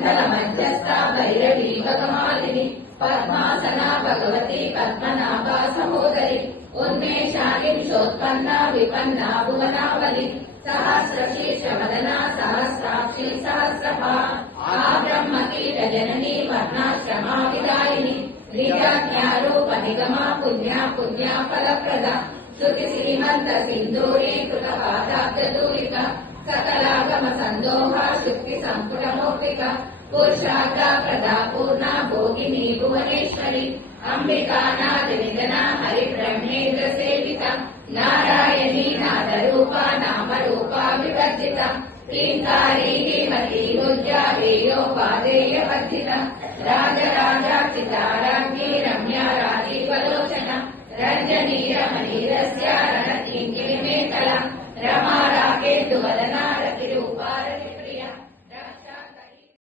మండల మధ్యస్థ భైరవీ భగమాలిని పద్మాసనా భగవతి పద్మనాభా సహోదరి ఉన్మేషాలింశోత్పన్నా విపన్నా భువనావలి సహస్రశీర్ష వదనా సహస్రాక్షి సహస్రభా ఆ బ్రహ్మకీట జననీ వర్ణాశ్రమా విదాయిని శ్రీరాజ్ఞారూప నిగమా పుణ్యా పుణ్యా ఫలప్రద శృతి శ్రీమంత సింధూరీ కృత పాదాబ్జదూరిక సకలాగమ సందోహ శుక్తి సంపుటమౌక్తిక పురుషాగ్రా ప్రదా పూర్ణ భోగిని భువనేశ్వరి అంబికానాథ నిధన హరి బ్రహ్మేంద్ర సేవిత నారాయణీ నాదరూప నామరూప వివర్జిత క్లీంకారీ హీమతి రుద్రాదేయోపాదేయ వర్జిత రాజరాజాచితారాజ్ఞీ రమ్య రాజీవలోచన రంజనీ రమణీరస్య రణకింకిణి మేఖల రమా రాకేందు వదన